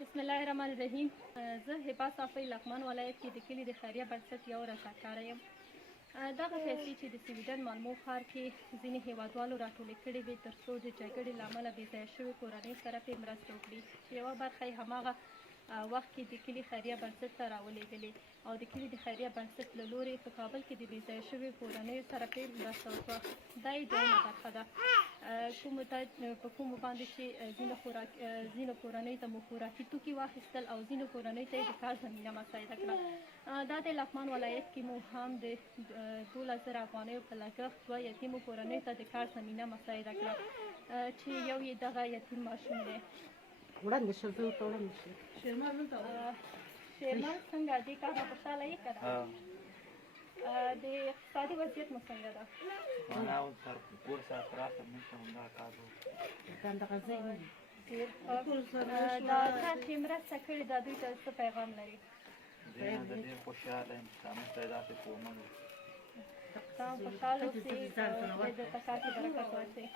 بسم الله الرحمن الرحیم. زه هبه صافی لغمان ولایت کې د کلي د خیریه بنسټ یو رضاکاره یم. دغه پیسې چې د سویډن مالمو ښار کې ځینې هیوادوالو راټولې کړې وې تر څو د جګړې له امله بېځایه شوې کورنۍ سره پرې مرسته وکړي، چې یوه برخه یې هماغه وخت کې د کلي خیریه بنسټ ته راولېږلې او د کلي د خیریه بنسټ له لورې په کابل کې د بېځایه شویو کورنیو سره پرې مرسته وشوه. دا یې دویمه برخه ده، په کومو باندې چې ځینو کورنیو ته مو خوراکي توکي واخیستل او ځینو کورنیو ته یې د کار زمینه مساعده کړه. دا د لغمان ولایت کې مو هم د 12,000 افغانیو په لګښت دوه یتیمو کورنیو ته د کار زمینه مساعده کړه، چې یو یې دغه یتیم ماشوم دی. وړاندې شه، زه ورته وړاندې شه. شیرمن څنګه دې کار نه خوشحاله یې که نه؟ د اقتصادي وضعیت مو څنګه ده؟ همدغه ځای نه وي. دا چا چې مرسته کړې ده دوی ته څه پیغام لري؟ ډېر خوشحاله یم چې تاسو ته داسې کومه خوشحاله اوسئ، خدای درته کار کې برکت ورکړي.